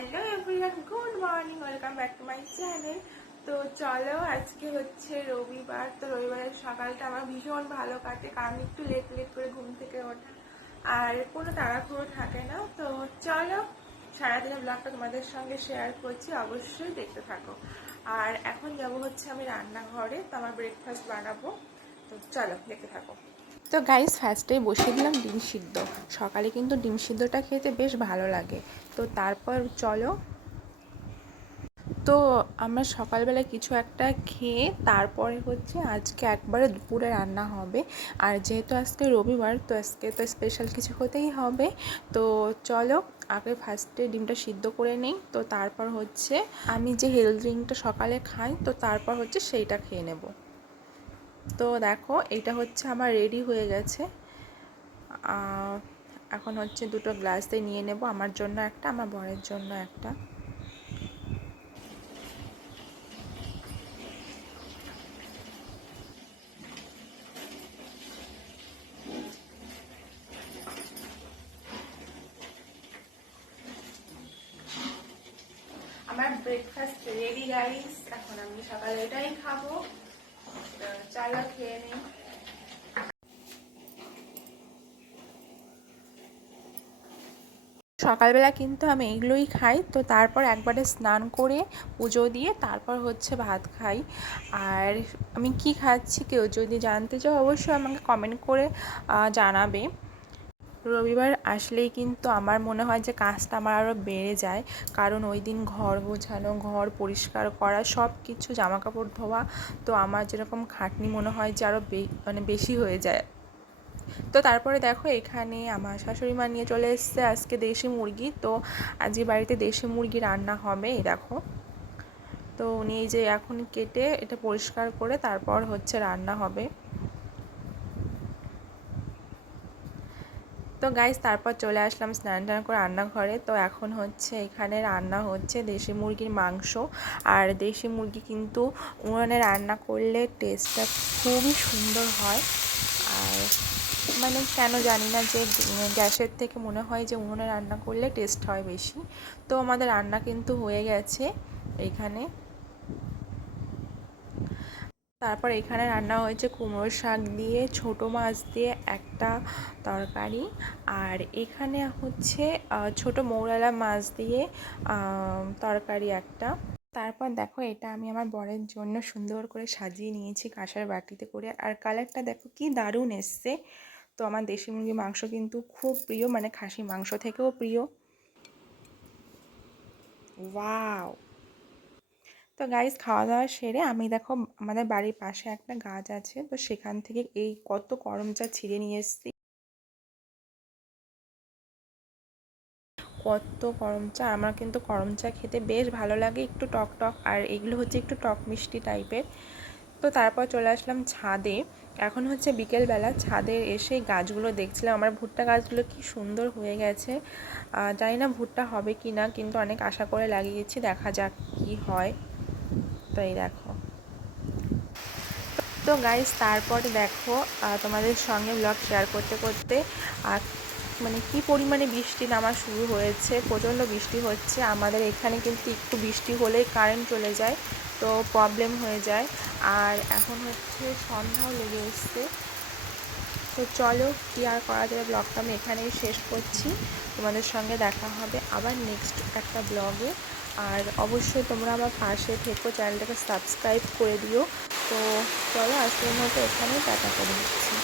Hello everyone, good morning, welcome back to my channel. তো চলো, আজকে হচ্ছে রবিবার। তো রবিবারের সকালটা আমার ভীষণ ভালো কাটে, কারণ একটু লেট লেট করে ঘুম থেকে ওঠা আর কোনো তাড়াহুড়ো থাকে না। তো চলো, সারাদিনের ব্লগটা তোমাদের সঙ্গে শেয়ার করছি, অবশ্যই দেখতে থাকো। আর এখন যাব হচ্ছে আমি রান্নাঘরে, তো আমার ব্রেকফাস্ট বানাবো। তো চলো দেখতে থাকো। তো গাইস, ফার্স্টেই বসিয়ে দিলাম ডিম সিদ্ধ। সকালে কিন্তু ডিম সিদ্ধটা খেতে বেশ ভালো লাগে। তো তারপর চলো, তো আমরা সকালবেলা কিছু একটা খেয়ে তারপরে হচ্ছে আজকে একবারে দুপুরে রান্না হবে। আর যেহেতু আজকে রবিবার, তো আজকে তো স্পেশাল কিছু হতেই হবে। তো চলো, আগে ফার্স্টে ডিমটা সিদ্ধ করে নিই, তো তারপর হচ্ছে আমি যে হেলথ ড্রিঙ্কটা সকালে খাই, তো তারপর হচ্ছে সেইটা খেয়ে নেব। তো দেখো, এটা হচ্ছে আমার রেডি হয়ে গেছে। এখন হচ্ছে দুটো গ্লাসে নিয়ে নেব, আমার জন্য একটা, আমার বরের জন্য একটা। আমার ব্রেকফাস্ট রেডি গাইস, এখন আমি সকালে এটাই খাবো। চলো খেয়ে নিই। সকালবেলা কিন্তু আমি এগুলোই খাই, তো তারপর একবারে স্নান করে পুজো দিয়ে তারপর হচ্ছে ভাত খাই। আর আমি কি খাচ্ছি কেউ যদি জানতে চাও, অবশ্যই আমাকে কমেন্ট করে জানাবে। রবিবার আসলেই কিন্তু আমার মনে হয় যে কাজটা আমার আরও বেড়ে যায়, কারণ ওই দিন ঘর গোছানো, ঘর পরিষ্কার করা, সব কিছু, জামাকাপড় ধোয়া, তো আমার যেরকম খাটনি মনে হয় যে আরও বেশি হয়ে যায়। তো তারপরে দেখো, এখানে আমার শাশুড়ি মা নিয়ে চলে এসেছে আজকে দেশি মুরগি। তো আজকে বাড়িতে দেশি মুরগি রান্না হবে, এই দেখো। তো উনি এই যে এখন কেটে এটা পরিষ্কার করে তারপর হচ্ছে রান্না হবে। তো গাইস, তারপর চলে আসলাম স্নান টান করে রান্নাঘরে। তো এখন হচ্ছে এখানে রান্না হচ্ছে দেশি মুরগির মাংস। আর দেশি মুরগি কিন্তু উনুনে রান্না করলে টেস্টটা খুবই সুন্দর হয়। আর মানে কেন জানি না, যে গ্যাসের থেকে মনে হয় যে উনুনে রান্না করলে টেস্ট হয় বেশি। তো আমাদের রান্না কিন্তু হয়ে গেছে এইখানে। তারপর এখানে রান্না হয়েছে কুমড়ো শাক দিয়ে, ছোটো মাছ দিয়ে একটা তরকারি। আর এখানে হচ্ছে ছোটো মৌরলা মাছ দিয়ে তরকারি একটা। তারপর দেখো, এটা আমি আমার বরের জন্য সুন্দর করে সাজিয়ে নিয়েছি কাঁসার বাটিতে করে। আর কালারটা দেখো কি দারুণ এসছে। তো আমার দেশি মুরগির মাংস কিন্তু খুব প্রিয়, মানে খাসি মাংস থেকেও প্রিয়। ওয়াও! তো গাইস, খাওয়া দাওয়া সেরে আমি দেখো, আমাদের বাড়ির পাশে একটা গাছ আছে, তো সেখান থেকে এই কত করমচা ছিঁড়ে নিয়ে এসেছি। কত করমচা! আমার কিন্তু করমচা খেতে বেশ ভালো লাগে, একটু টক টক, আর এগুলো হচ্ছে একটু টক মিষ্টি টাইপের। তো তারপর চলে আসলাম ছাদে। এখন হচ্ছে বিকেলবেলা, ছাদে এসে গাছগুলো দেখছিলাম। আমার ভুট্টা গাছগুলো কি সুন্দর হয়ে গেছে। জানি না ভুট্টা হবে কি না, কিন্তু অনেক আশা করে লাগিয়েছি, দেখা যাক কি হয়। তো এই দেখো। তো গাইস, তারপরে দেখো, তোমাদের সঙ্গে ব্লগ শেয়ার করতে করতে মানে কি পরিমাণে বৃষ্টি নামা শুরু হয়েছে, প্রচণ্ড বৃষ্টি হচ্ছে আমাদের এখানে। কিন্তু একটু বৃষ্টি হলেই কারেন্ট চলে যায়, তো প্রবলেম হয়ে যায়। আর এখন হচ্ছে সন্ধ্যাও লেগে এসছে। তো চলো, কি আর করা যাবে, ব্লগটা আমি এখানেই শেষ করছি। তোমাদের সঙ্গে দেখা হবে আবার নেক্সট একটা ব্লগে। আর অবশ্যই তোমরা আমার পাশে থেকো, চ্যানেলটাকে সাবস্ক্রাইব করে দিও। তো চলো, আজকের মতো এখানেই টাটা করে দিচ্ছি।